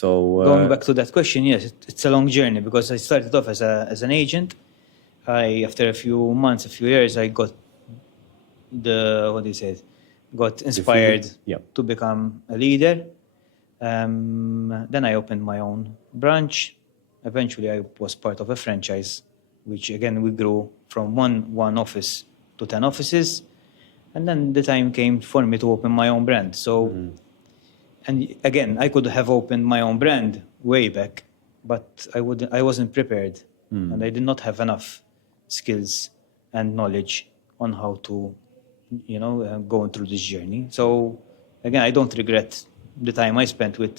So Going back to that question, yes, it's a long journey because I started off as an agent. After a few months, a few years, I got got inspired yeah. to become a leader. Then I opened my own branch. Eventually, I was part of a franchise, which again we grew from one office to 10 offices. And then the time came for me to open my own brand. So, and again, I could have opened my own brand way back, but I wasn't prepared, and I did not have enough skills and knowledge on how to, go through this journey. So, again, I don't regret the time I spent with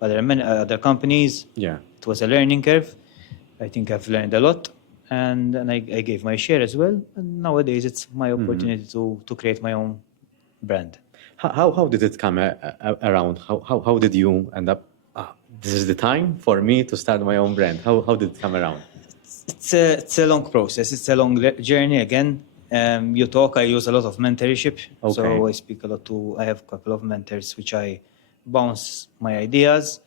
other companies. Yeah. It was a learning curve. I think I've learned a lot, and I gave my share as well. And nowadays, it's my opportunity to create my own brand. How did it come around? How did you end up? This is the time for me to start my own brand. How did it come around? It's a long process. It's a long journey. Again, I use a lot of mentorship. Okay. So I speak a lot I have a couple of mentors which I bounce my ideas,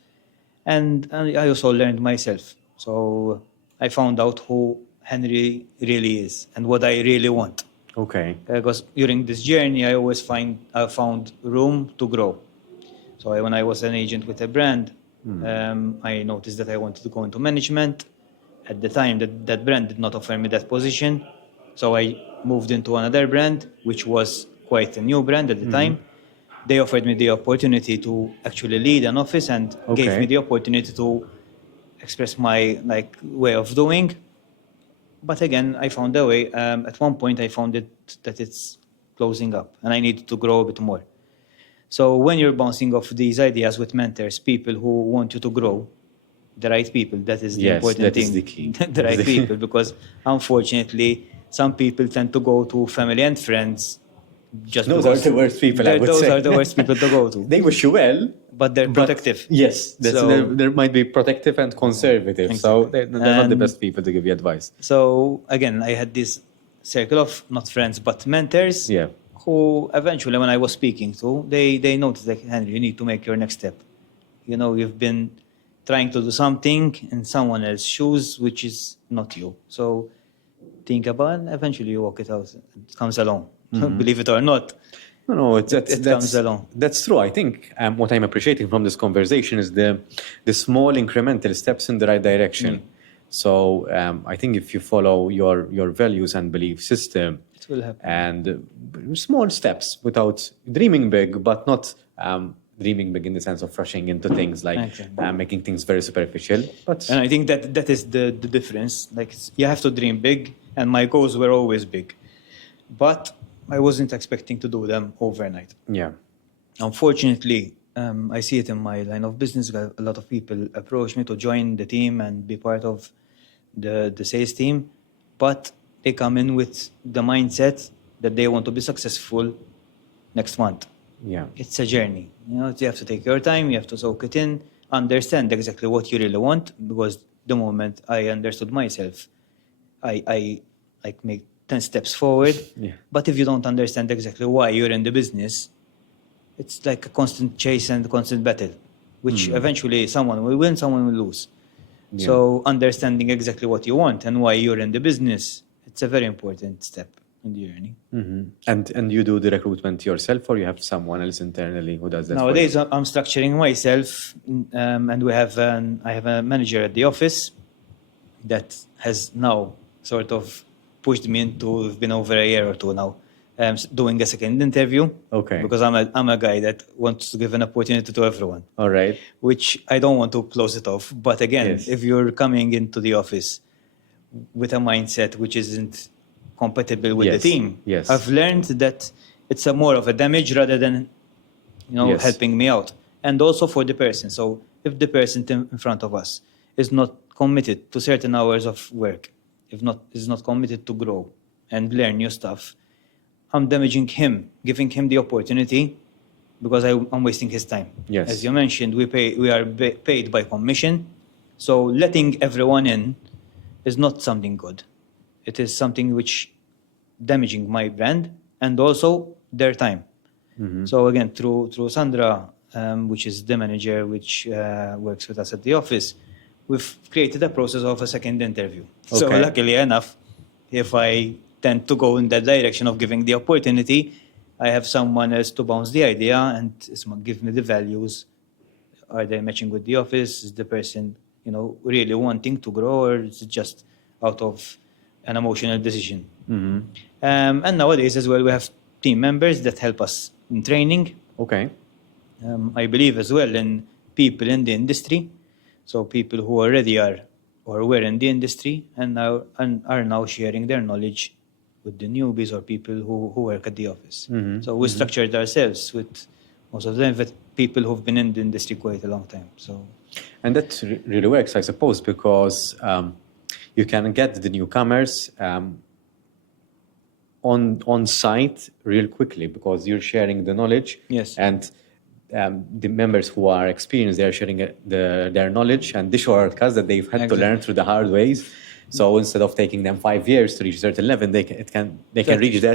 and I also learned myself. So I found out who Henry really is and what I really want. Okay. Because during this journey, I found room to grow. So when I was an agent with a brand, I noticed that I wanted to go into management. At the time, that brand did not offer me that position. So I moved into another brand, which was quite a new brand at the time. They offered me the opportunity to actually lead an office and gave me the opportunity to express my way of doing. But again, I found a way. At one point, I found that it's closing up, and I needed to grow a bit more. So when you're bouncing off these ideas with mentors, people who want you to grow, the right people, that is the important that thing. is the key. The right people, because unfortunately, some people tend to go to family and friends. Just Those are the worst people, I would those say. are the worst people to go to. They wish you well, But they're protective. Yes, So- they might be protective and conservative. So they're not the best people to give you advice. So again, I had this circle of not friends but mentors. Yeah. Who eventually, when I was speaking to, they noticed like, Henry, you need to make your next step. You've been trying to do something in someone else's shoes, which is not you. So think about it, and eventually you walk it out. It comes along. Believe it or not. No, It comes along. That's true. I think what I'm appreciating from this conversation is the small incremental steps in the right direction. So I think if you follow your values and belief system, It will happen. and small steps without dreaming big, but not dreaming big in the sense of rushing into things like Exactly. making things very superficial. But And I think that is the difference. Like you have to dream big, and my goals were always big, but I wasn't expecting to do them overnight. yeah, Unfortunately, I see it in my line of business. A lot of people approach me to join the team and be part of the sales team, but they come in with the mindset that they want to be successful next month. yeah. It's a journey. You have to take your time. You have to soak it in, understand exactly what you really want. Because the moment I understood myself, I make 10 steps forward. Yeah. But if you don't understand exactly why you're in the business, it's like a constant chase and constant battle, which eventually someone will win, someone will lose. Yeah. So understanding exactly what you want and why you're in the business, it's a very important step in the journey. And you do the recruitment yourself, or you have someone else internally who does that? for you? Nowadays, I'm structuring myself, and I have a manager at the office that has now sort of pushed me into. It's been over a year or two now, doing a second interview. Okay. Because I'm a guy that wants to give an opportunity to everyone, All right. which I don't want to close it off. But again, Yes. if you're coming into the office with a mindset which isn't compatible with Yes, the team, yes. I've learned that it's a more of a damage rather than Yes. helping me out. And also for the person. So if the person in front of us is not committed to certain hours of work, is not committed to grow and learn new stuff, I'm damaging him, giving him the opportunity because I'm wasting his time. Yes. As you mentioned, we are paid by commission. So letting everyone in is not something good. It is something which damaging my brand and also their time. So again, through Sandra, which is the manager which works with us at the office, we've created a process of a second interview. So Okay. luckily enough, if I tend to go in that direction of giving the opportunity, I have someone else to bounce the idea and give me the values. Are they matching with the office? Is the person, really wanting to grow, or is it just out of an emotional decision? And nowadays as well, we have team members that help us in training. Okay. I believe as well in people in the industry, so people who already are or were in the industry and are now sharing their knowledge with the newbies or people who work at the office. So we structured ourselves with most of them with people who've been in the industry quite a long time. So, And that really works, I suppose, because you can get the newcomers on site real quickly because you're sharing the knowledge. Yes. And the members who are experienced, they are sharing their knowledge and the shortcuts that they've had to learn through the hard ways. So instead of taking them 5 years to reach a certain level, they can reach that